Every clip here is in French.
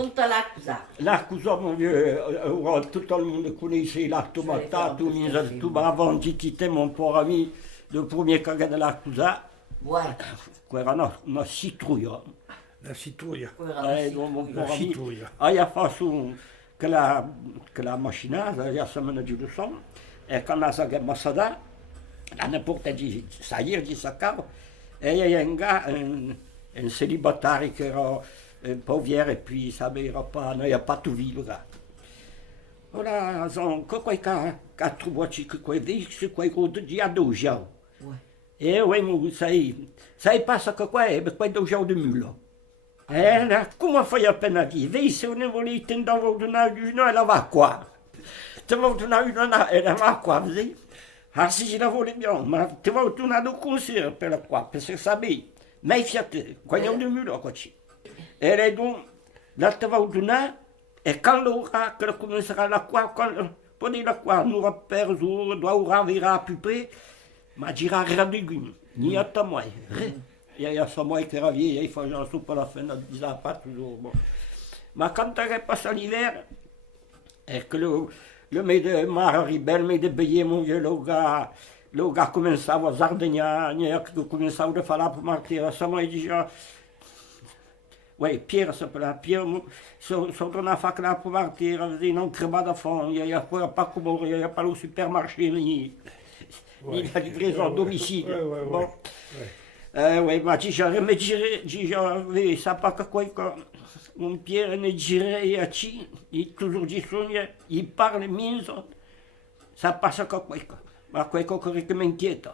Conta l'Arcusa. L'Arcusa, mon vieux, tout le monde connaissait l'Artomata, tout avant de quitter mon pauvre ami, le premier caga de l'Arcusa. Ouais. Era una citrouille. La citrouille. Mon La pauvre ami. citrouille. Aí a façon que la machina, já semana de ilusão, é que nós a maçada, lá na porta de sair de sacar, e aí um celibatário que era pauvre, e puis sabe, não ia para tu vir lá. Ora, que trouvé que que do dia do já. Eu sai passa que do já de mula. Ela, como foi a pena aqui? Vê se eu não vou lhe tentar voltar não, ela vai qua. Te voltar não, ela vai qua, vê? Assim já vou lhe bem, mas te voltar do conselho pela qua, porque você sabe. Mas fiat, quando eu não me logo aqui. Ela é donc, lá te voltar, e quando o ra que começará la qua, quando pode la qua, nous repère jour, doit o ra virá plus près, mas dirá radigune, ni à ta moi. Il y a sa mère qui est ravie, il faut que j'en soupe à la fin, elle disait pas toujours. Bon. Mais quand tu passes l'hiver, et que le mec de Maribel, le mec de Bélier, mon vieux, le gars commençait à avoir Zardegna, il commençait à faire la pour marquer, sa mère dit, oui, Pierre s'appelle, Pierre, son enfant là pour marquer, il dit, non, créba d'enfant, il n'y a pas comme il n'y a pas le supermarché, ni la livraison à domicile. Bon. Oui, ma digerai, ça pas que quoi, mon Pierre ne dirait et achi, il toujours dit sonne, il parle mise, ça passe que quoi, ma quoi que m'inquiète.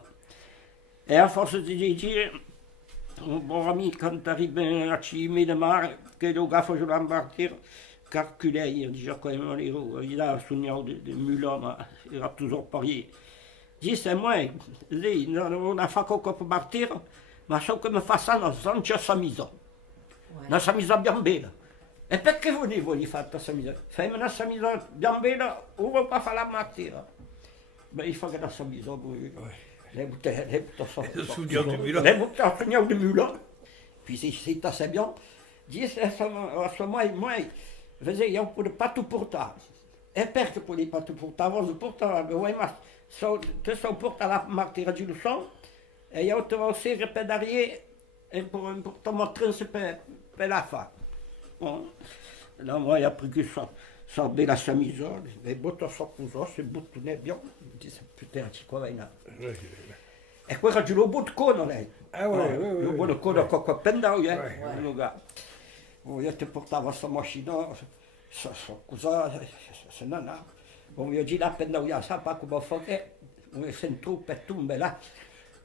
Et à force de dire, mon bon ami, quand t'arrives à Chimé de Mar, que le gars faut je l'embarquer, calculer, il dit, quand même, il a un souvenir de Mulan, il a toujours parié. Dis, c'est moi, on a fait quoi pour partir. Ma so che mi fa sana zancia samisa. Una samisa biambela. E perché volevi fare questa samisa? Fai una samisa biambela, uno per fare la mattina. Beh, il fa che la samisa, le butta le butta a sogno di mula. Puis si tu sais bien, dis à ce moi, faisais il pour pas tout porter. E perché pour pas tout porter, avant de porter, ouais, ma tu so porta la mattina di lusso. E io te vou ser pedarier pour te montrer ce per la fa. Bon, là moi il a pris que ça belle la chemise, les bottes sont posées, c'est boutonné bien. Je dis putain, tu quoi là. E poi c'è lo bout con lei. Lo bout con con penda lo gars. Io ti portavo sta macchina, cosa se non ha. Bon, io di la penda io sa pas come fare. C'est une troupe et tombe là.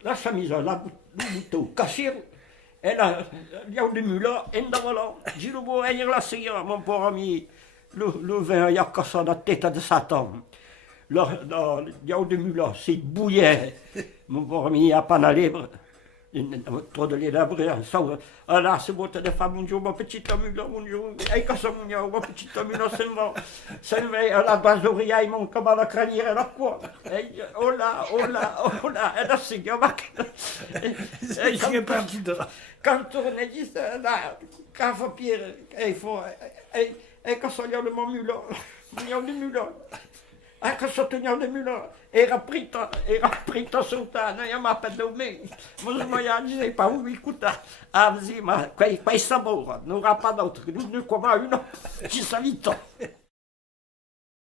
La chemise, la bouteille cassée, et là, il y a des mulas, et voilà, j'ai le beau ailleurs la seigneur, mon pauvre ami, le vin, il y a cassé la tête de Satan. Là, il y a des mulas, c'est bouillet, mon pauvre ami, il n'y a pas de libre, trop de lait d'abré, ça, là, c'est beau, t'as des femmes, mon Dieu, ma petite mula, mon Dieu, et casse mon Dieu, ma petite mula, c'est vrai, la base d'oreille, mon comme à la crinière, et la quoi, oh là, et là, c'est gamin. Quand on a dit ça, là, quand faut Pierre, il faut, et quand on y a le mon mula, il y a le mula. Anche sotto de Mulan, era prito sultano, io mi appello me, ma io non pas où écoute, ah, ma quei sapori, non avrà pas d'autre, nous comme uno, ci salito.